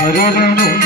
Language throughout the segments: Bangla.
Hare Rama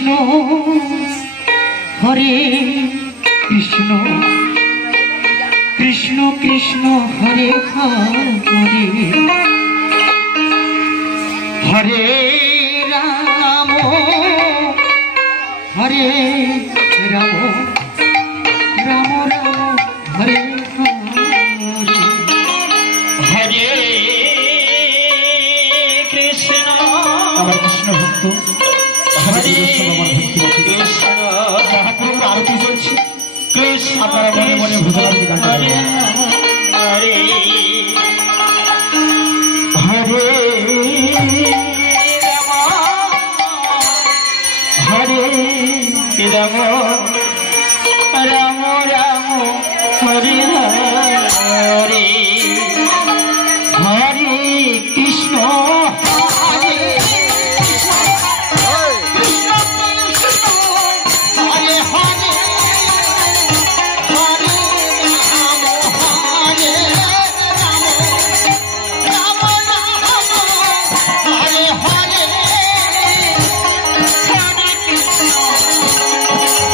কৃষ্ণ হরে কৃষ্ণ কৃষ্ণ কৃষ্ণ হরে হরে হরে রাম হরে রাম রাম রাম হরে হরে কৃষ্ণ আমার কৃষ্ণ ভক্ত হরে কৃষ্ণ মহাপ্রভুর আরতি চলছে কৃষ্ণ আপনারা মনে মনে ভোজনারতি গান করবেন হরে হরে হরে রাম রাম রাম হরে হরে হরে কৃষ্ণ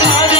Hare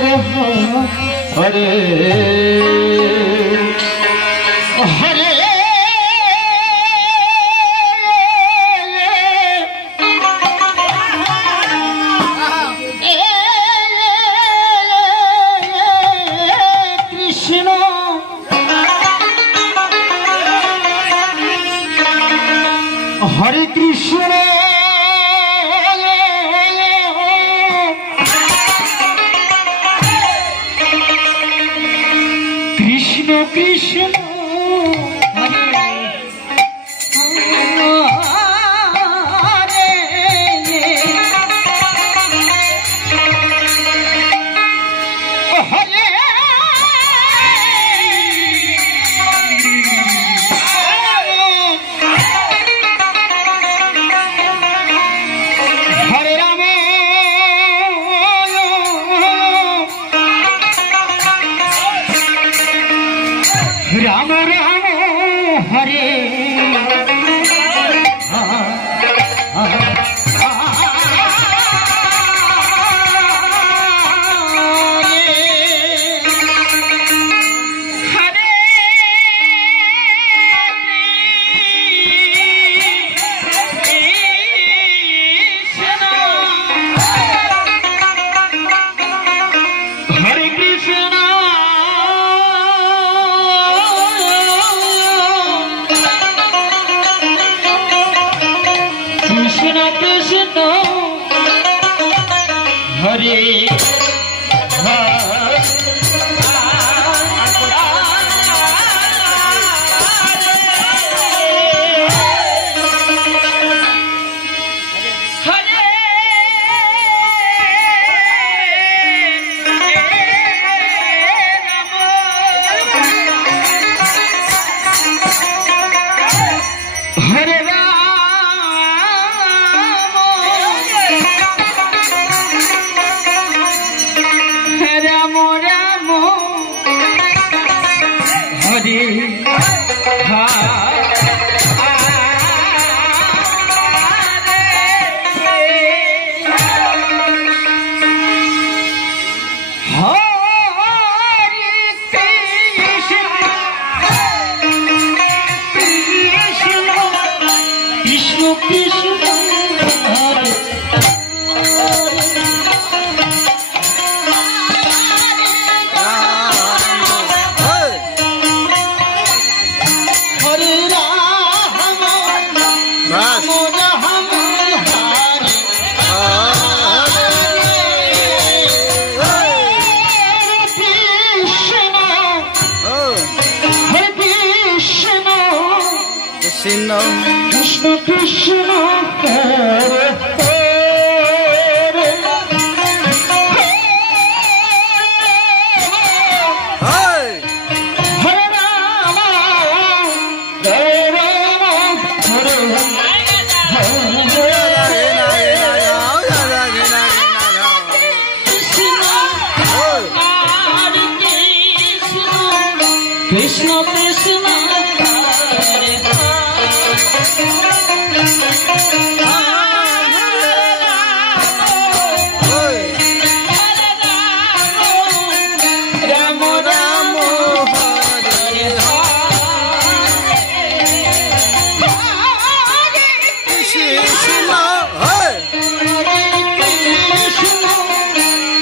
হরে হরে হরে হরে কৃষ্ণ কৃষ্ণ কৃষ্ণ রাম রাম হরে হরে কৃষ্ণ কৃষ্ণ হরে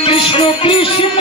কৃষ্ণ কৃষ্ণ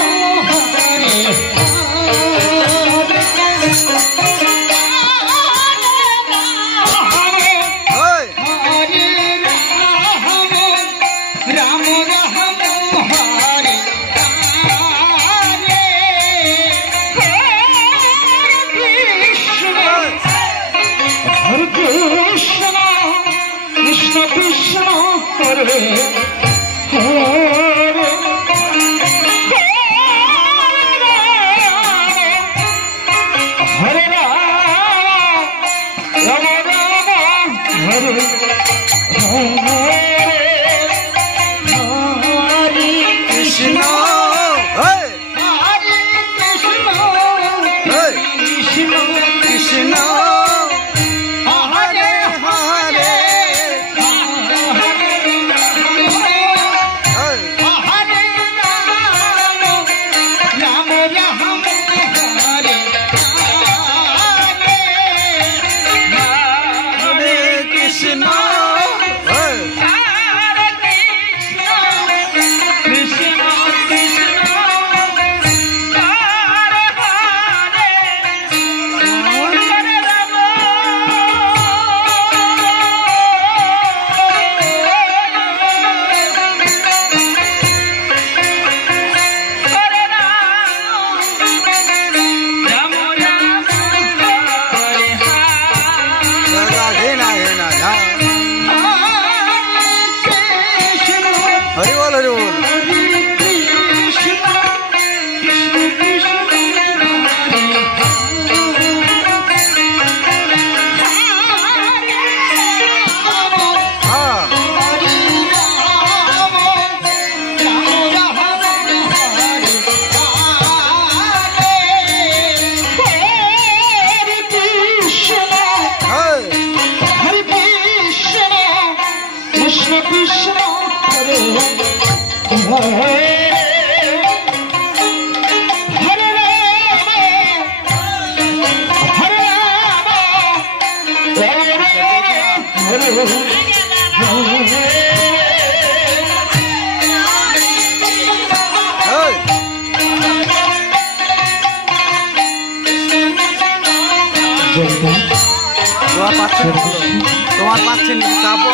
তোমার পাচ্ছেন চাপো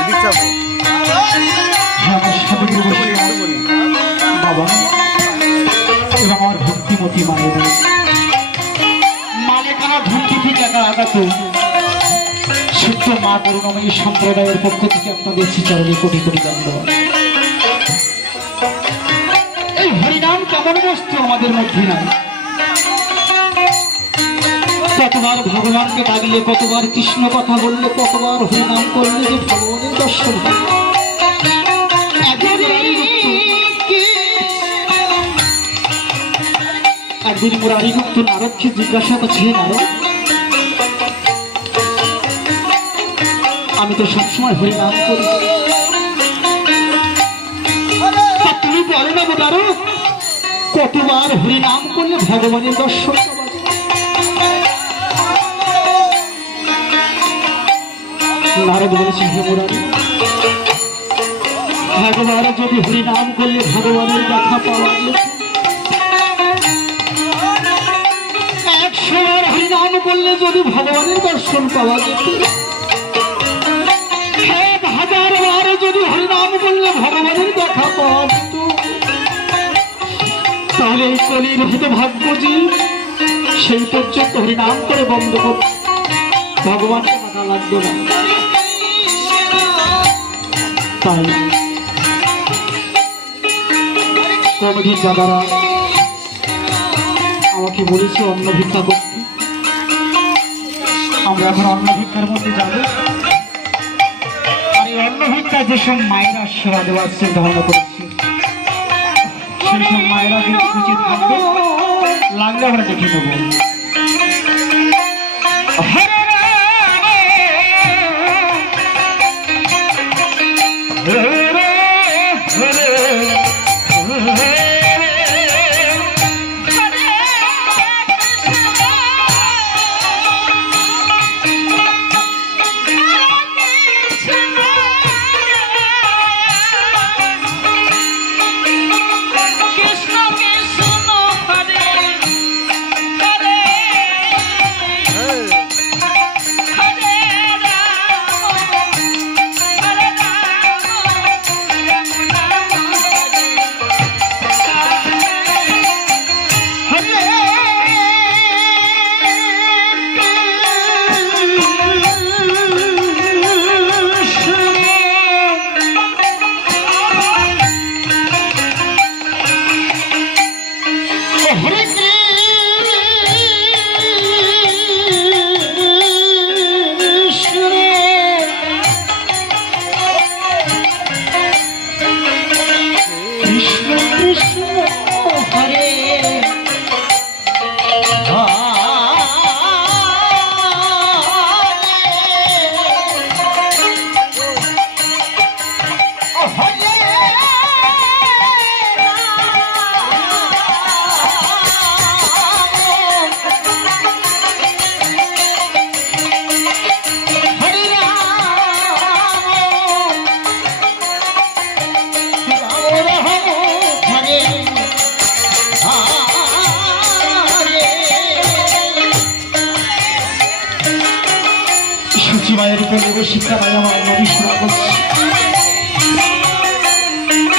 এদিক চাপো বাবা এবং আমার ভক্তিমতী মানব মালিকানা ধুমটি থেকে একা আগাত সত্য মা করুণাময়ী সম্প্রদায়ের পক্ষ থেকে আপনাদের শ্রীচরণে কোটি কোটি ধন্যবাদ। এই হরিনাম কেমন বস্তু আমাদের মধ্যে নাই। কতবার ভগবানকে ডাকলে, কতবার কৃষ্ণ কথা বললে, কতবার হরিনাম করলে যে ভগবানের দর্শন হয়। একদিন মুরারিগুপ্ত নারদকে জিজ্ঞাসা করছে, নারদ আমি তো সবসময় হরিনাম করি, তুমি বলো না গো নারদ কতবার হরিনাম করলে ভগবানের দর্শন পাওয়া যায়? নারদ বলেছে, হে মুরারি একবার যদি হরিনাম করলে ভগবানের দেখা পাওয়া যেত, 100 বার হরিনাম করলে যদি ভগবানের দর্শন পাওয়া যেত, 1000 বার যদি হরিনাম করলে ভগবানের দেখা পাওয়া যেত, তাহলে এই কলির হতভাগ্য জীব সেই পর্যন্ত হরিনাম করে বন্ধ করত, ভগবানকে ডাকা লাগবে না। তাই কমিটির দাদারা আমাকে বলেছে অন্ন ভিক্ষা করতে। আমরা এখন অন্ন ভিক্ষার মধ্যে যাবো। আর এই অন্ন ভিক্ষা যেসব মায়েরা সেবা দেওয়ার চিন্তা ভাবনা করেছি, সেই সব মায়েরা কিন্তু উচিত থাকবে, লাগলে আমরা দেখে দেবো।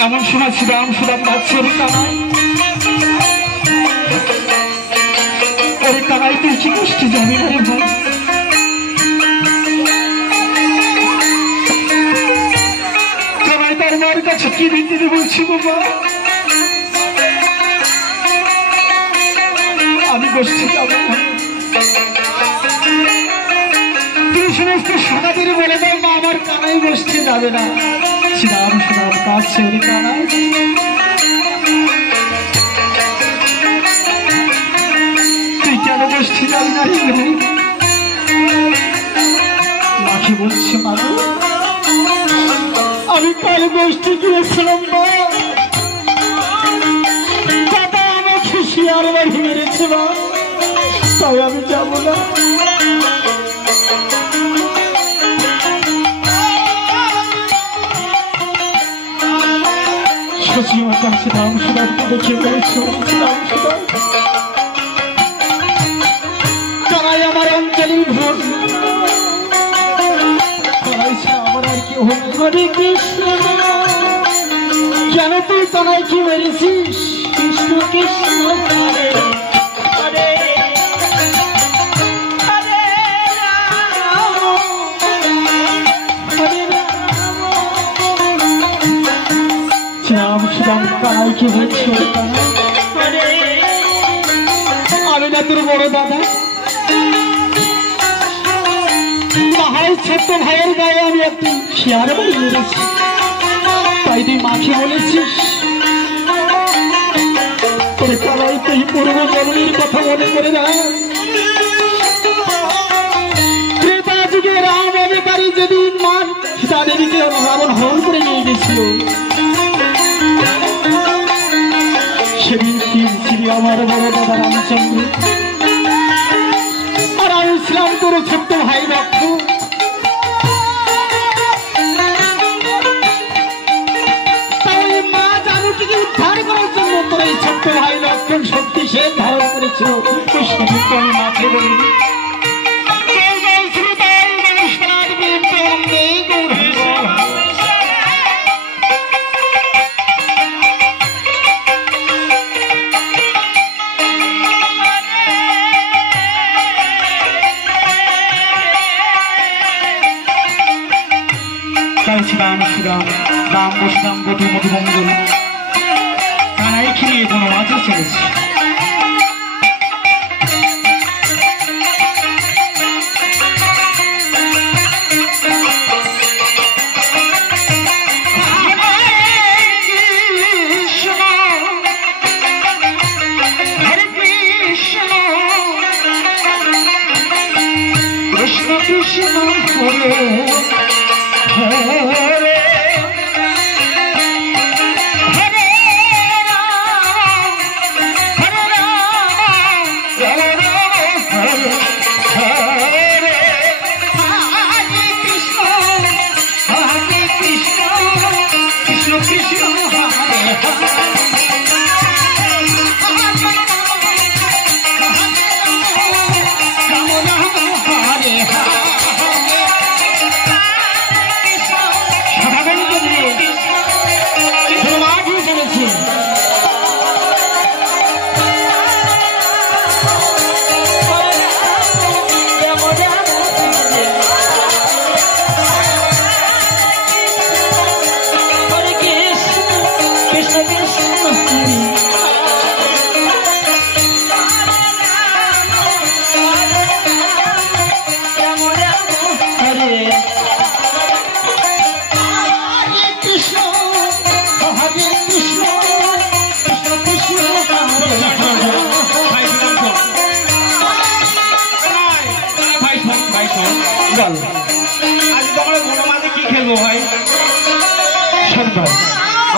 এমন সময় শ্রীরাম সুরাম ভাবছে, ওরে কানাই তুই কি কষ্টে যাবি না রে ভাই? কানাই তার মার কাছে কি দিতে বলছি বাবা, আমি গোষ্ঠী যাবো না। তুমি সমস্ত সমাজের বলে দাও মা আমার কানাই গোষ্ঠী যাবে না। শ্রীরাম সুরাম কাছে ওরে কানাই তুই কেন গোষ্ঠী যাবি না রে ভাই? মাকে বলছে, মানুষ আমি কাল গোষ্ঠী গিয়েছিলাম দাদা আমাকে শিয়ার বাড়ি মেরেছিল, তাই আমি যাবো না। আমার কাছে রাম সুদারকে দেখে বলেছে তারাই আমার অঞ্চলের ভোট, আমার আর কেউ হরে কৃষ্ণ। কেন তুই তারাই কি মেরেছিস? কৃষ্ণ কৃষ্ণ আমি না তোর বড় দাদা, ভাই ছোট্ট ভাইয়ের গায়ে আমি একটি শিয়ার বাড়ি মেরেছি, তাই তুই মাকে বলেছিস তোর কালাই তুই পূর্ব জন্মের কথা মনে করে না। ত্রেতা যুগে রাম অধিকারী যেদিন মান সীতা দেবীকে রাবণ হরণ করে নিয়ে গেছিল, সেদিন ছিল আমার বড় দাদা রামচন্দ্র, আর আমি ছিলাম তোর ছোট্ট ভাই লক্ষ। তাই মা জানুকে উদ্ধার করার জন্য তোর এই ছোট্ট ভাই লক্ষণ শক্তি সে ধারণ করেছিল। আমি মাকে বলিনি রাম শ্রীরাম রাম বসরাম বধু মধুমঙ্গল কানাই খেয়ে বনমাঝে চলেছি। কৃষ্ণ কৃষ্ণ হরে হরে হরে রাম হরে রাম হরে হরে হরে কৃষ্ণ কৃষ্ণ কৃষ্ণ হরে আজ তোমরা বনমাঝে কি খেলবো ভাই?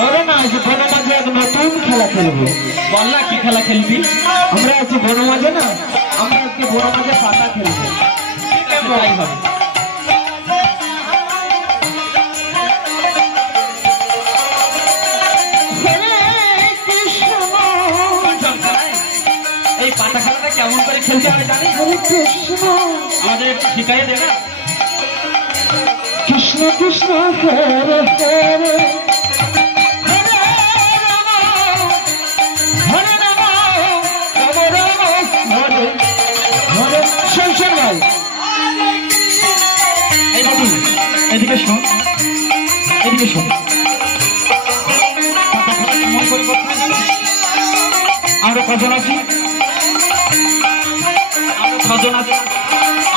ওরে না, আজ বনমাঝে এক নতুন খেলা খেলবো। বল না কি খেলা খেলবি? আমরা আজ বনমাঝে না, আমরা আজকে বনমাঝে পাতা খেলবো। তাই হবে। এই পাতা খেলাটা কেমন করে খেলতে হবে জানিস? আমাদের একটু শিখাই দে না। কৃষ্ণ কৃষ্ণ হরে হরে হরে রাম হরে রাম হরে হরে শোন ভাই, এই বাবু এদিকে শোন, এদিকে শোন। কেমন করে করতে হবে আমরা কজন আছি?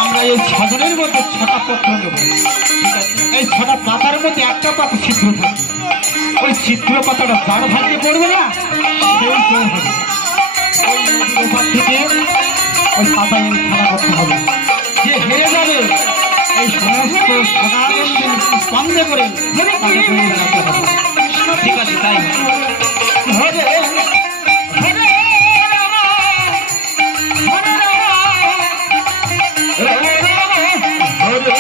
আমরা এই 6 জনের মধ্যে 6টা পক্ষ নেব, ঠিক আছে? এই 6টা পাতার মধ্যে একটা পাতা ছিদ্র থাকে, ওই ছিদ্র পাতাটা যার ভাগ্যে পড়বে না সেই জয় হবে। ওই উপর থেকে ওই পাতায় খেলা করতে হবে। যে হেরে যাবে এই সমস্ত সোনার স্কন্ধে আনন্দে করে ঠিক আছে তাই হরে হরে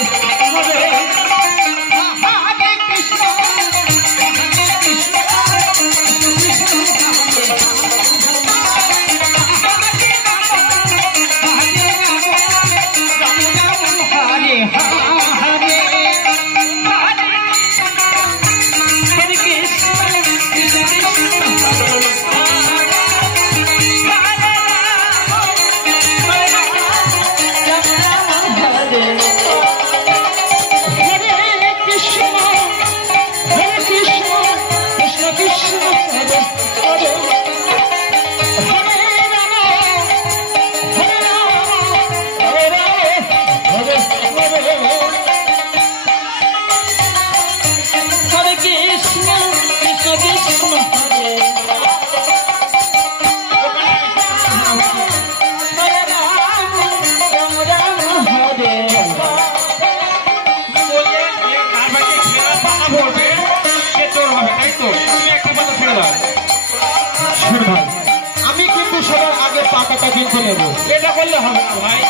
আমি কিন্তু সবার আগে পাতাটা কিন্তু নেবো এটা করলে হবে না ভাই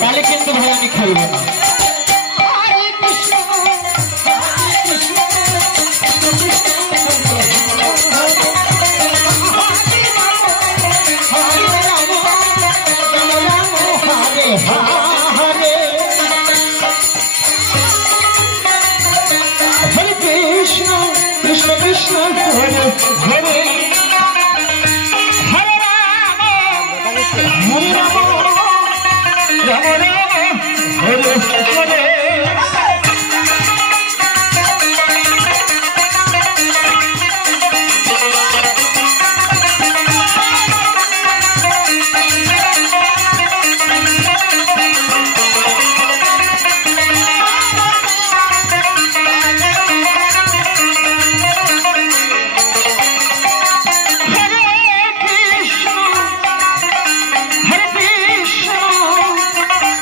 তাহলে কিন্তু ভাই আমি খেলবো না হরে কৃষ্ণ কৃষ্ণ কৃষ্ণ হরে হরে হরে রাম হরে Ram Ram Ram Hare Hare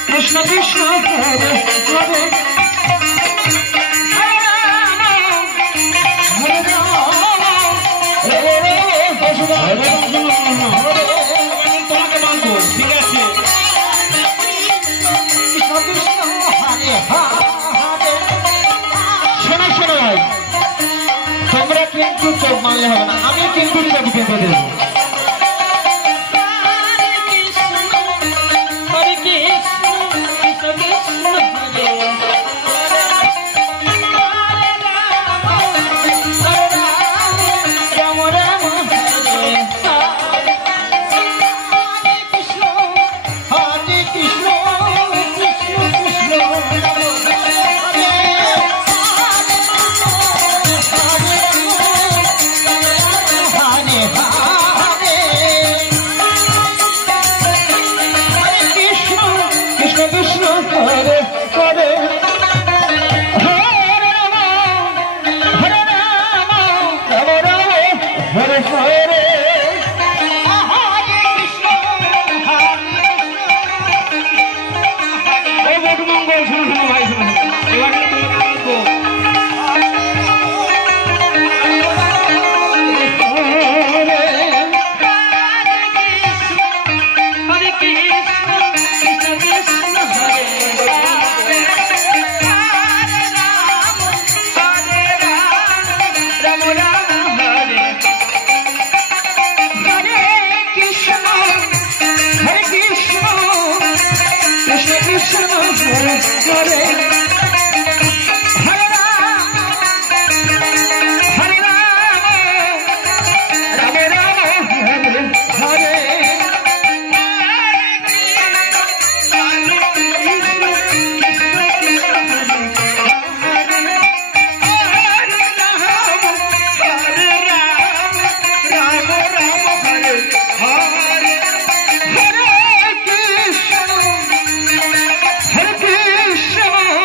Krishna Krishna Hare Hare তোমরা কিন্তু চোখ মারলে হবে না আমি কিন্তু চোখ বেঁধে দেবো Hare Krishna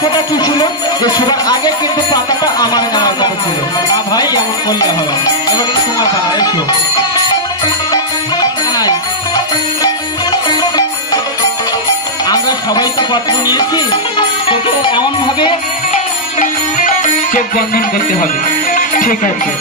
কথাটা কি ছিল যে সবার আগে কিন্তু পাতাটা আমার নেওয়ার কথা ছিল না ভাই, এমন করলে হবে। এবার তোমার পালা, এসো। আমরা সবাই তো পত্র নিয়েছি, তোকে এমন ভাবে চেক বন্ধন করতে হবে। ঠিক আছে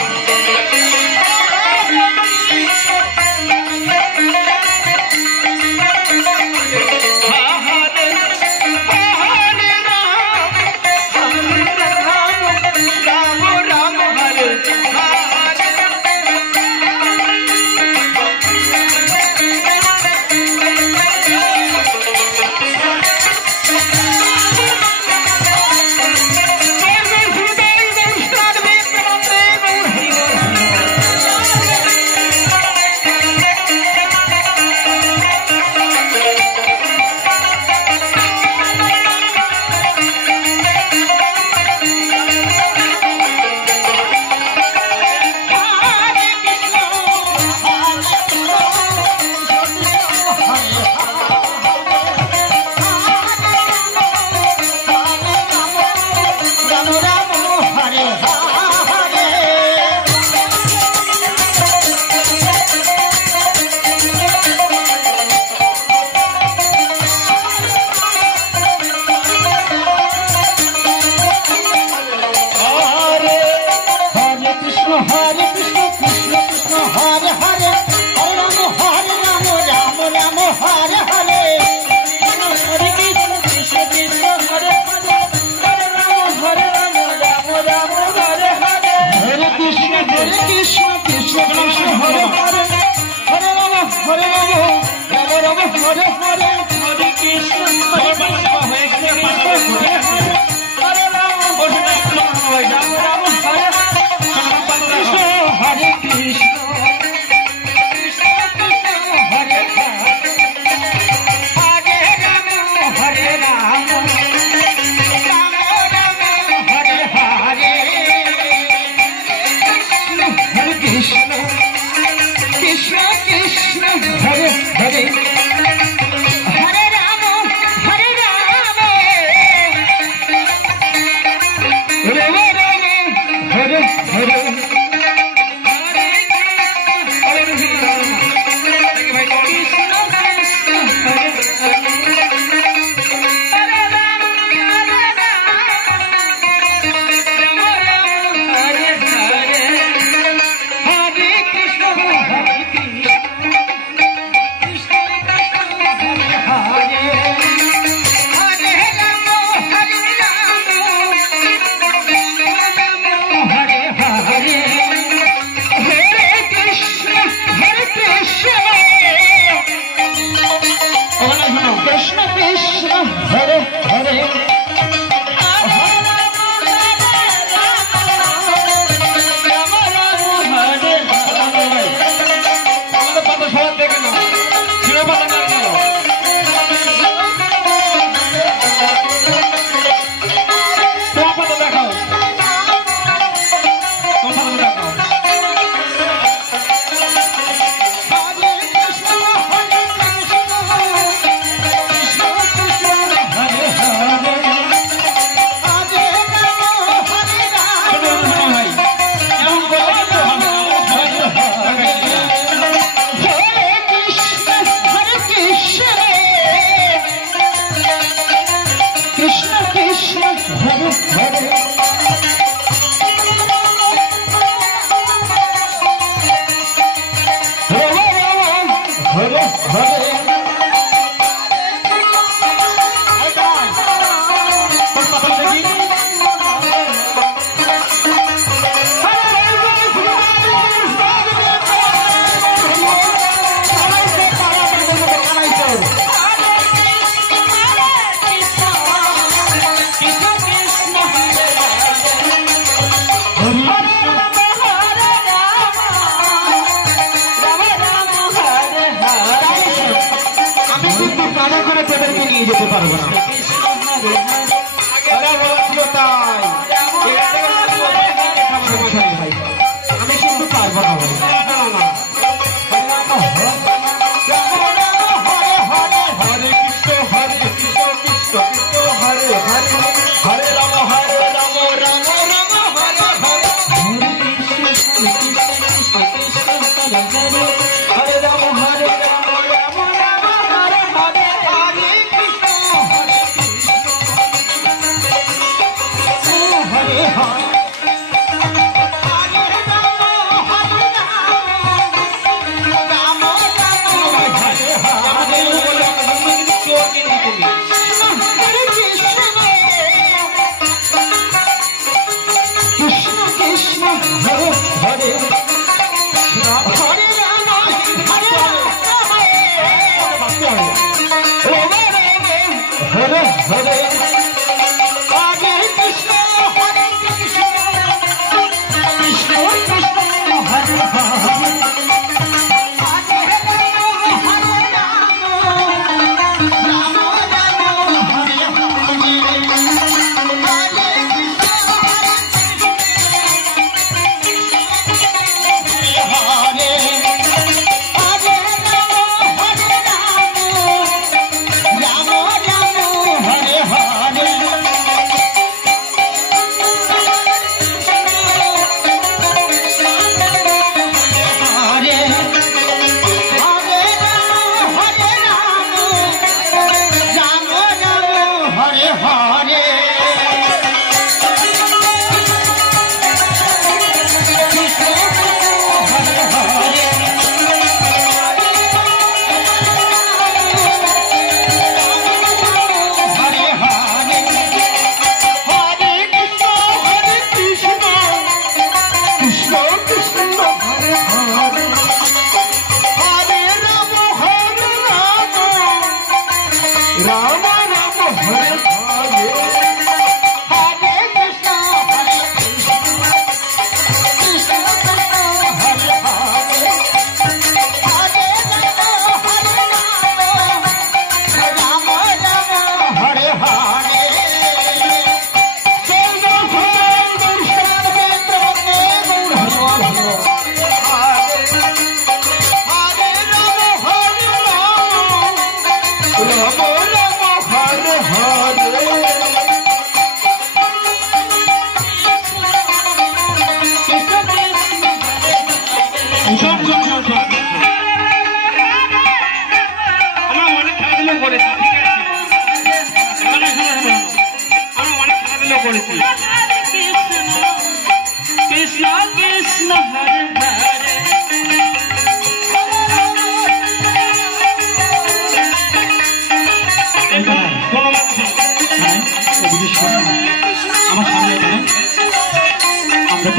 হরে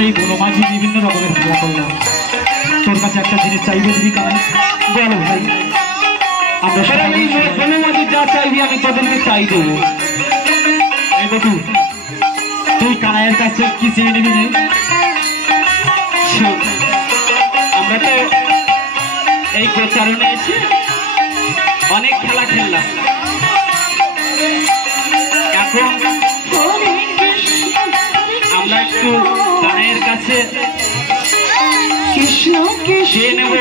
এই বনমাঝি বিভিন্ন রকমের পূজা করলাম, তোর কাছে একটা জিনিস চাইবে দিবি কারণ বল ভাই, আমরা সবাই বনমাঝি যা চাইবি আমি তোদেরকে চাই দেবো। তুই কানাইয়ের কাছে কি চেয়ে নিবি? আমরা তো এই প্রচারণে এসে অনেক খেলা খেললাম, এখন আমরা একটু কানাইয়ের কাছে কৃষ্ণ কৃষ্ণ নেব।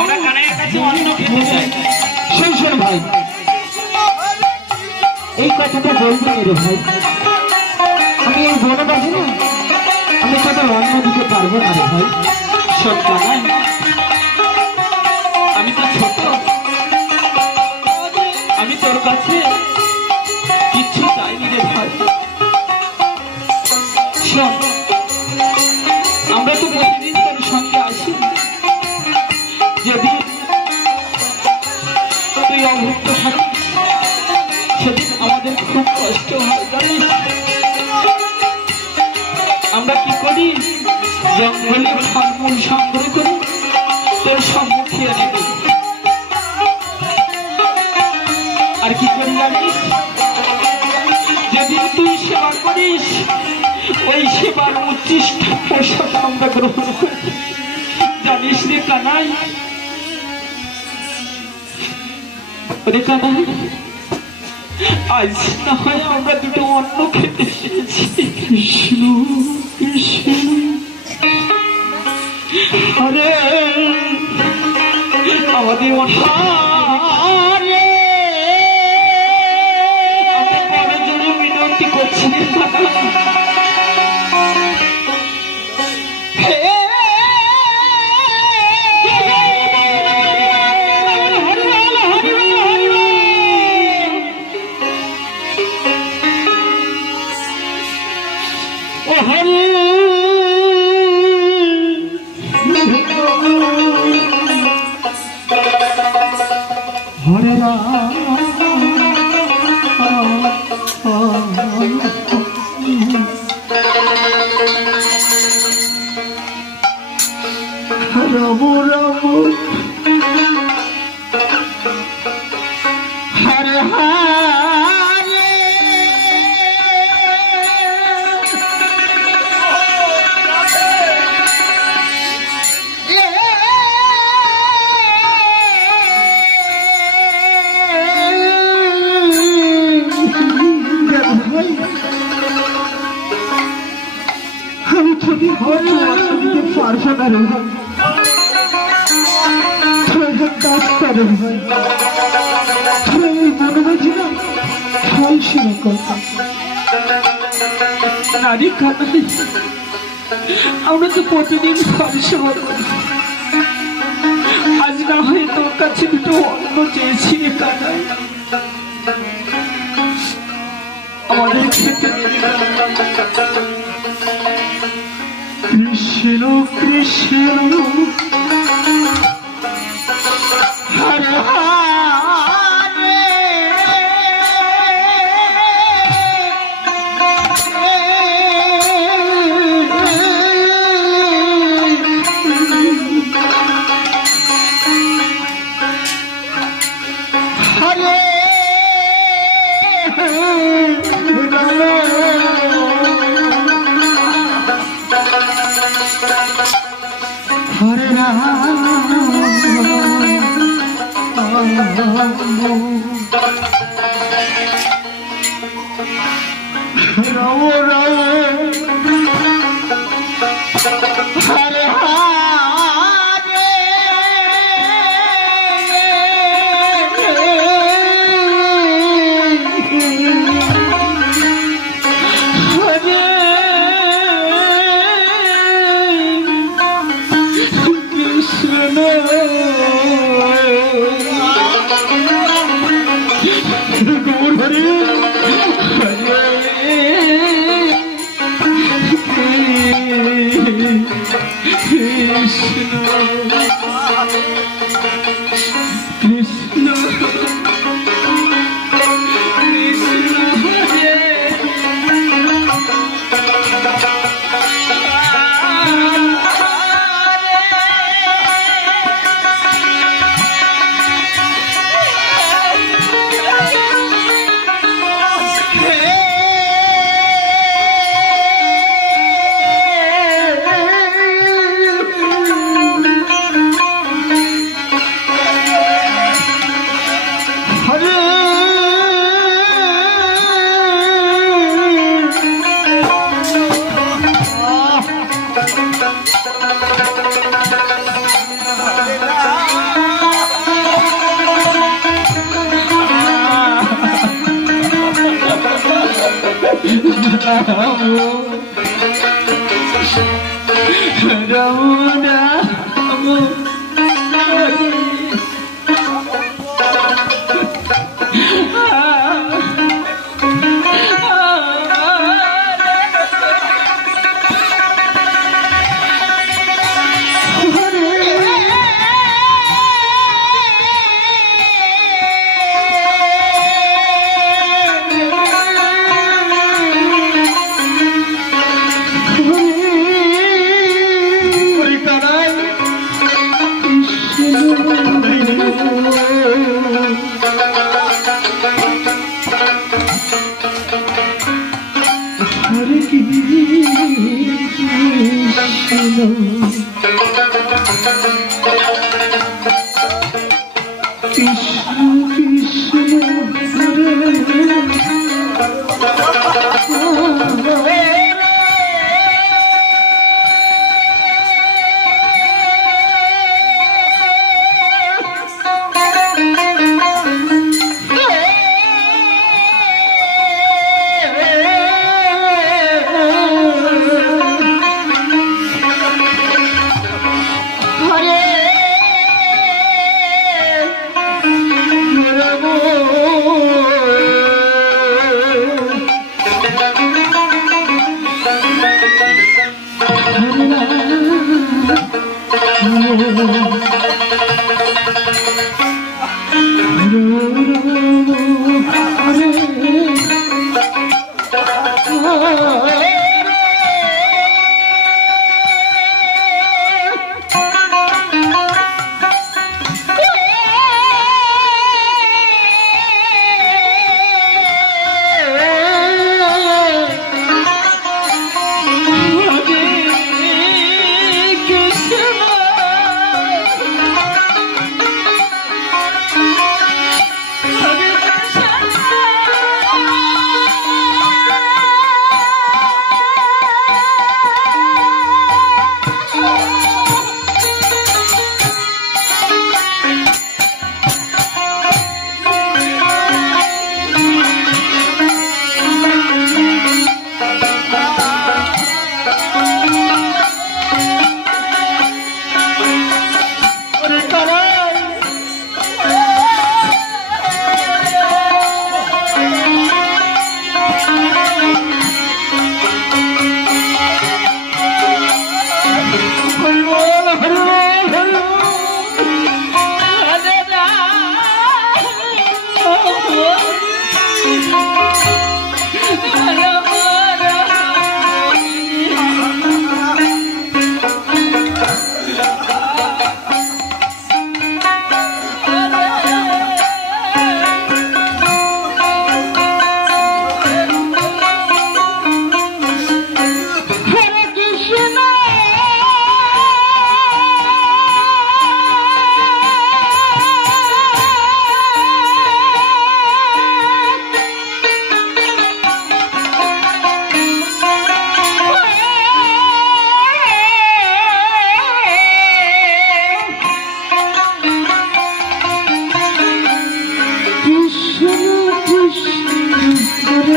আমরা কানাইয়ের কাছে অন্য কিছু চাই। শোন ভাই, এই কথাটা বলবি রে ভাই, আমি এই বনবাসী না, আমি তোদের অন্য দিতে পারবো না রে ভাই। শোন কানাই, আমি তো ছোট, আমি তোর কাছে কিচ্ছু চাইনি রে ভাই। শোন, আমরা তো প্রতিদিন তোর সঙ্গে আসি, যদি তুই অভুক্ত থাকিস সেদিন আমাদের খুব কষ্ট হয় জানিস। আমরা কি করি, জঙ্গলে ফলমূল সংগ্রহ করে তোর সম্মুখে এনে দিই, আর কি করি জানিস, যেদিন তুই সেবা করিস ওই সেবার উচ্ছিষ্ট পোশাক আমরা গ্রহণ করি জানিস রে কানাই। রে কানাই, আজ না হয় আমরা দুটো অন্ন খেতে এসেছি। কৃষ্ণ কৃষ্ণ, আরে আমাদের করছি হরে হরে আমি তুমি পারবো না রে ভাই, কাজ করে ভাই, মনে হয়েছে না ফল ছিল কথা নারী কানাই। আমরা তো প্রতিদিন ফল সেবা করি, আজ না হয় তোর কাছে দুটো অন্ন চেয়েছি রে কানাই, আমাদের খেতে কৃষ্ণ কৃষ্ণ হরে হরে হরে হরে রাম রাম হরে হরে কৃষ্ণ গৌর হরে কৃষ্ণ কৃষ্ণ কৃষ্ণ হরে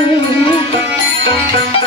রে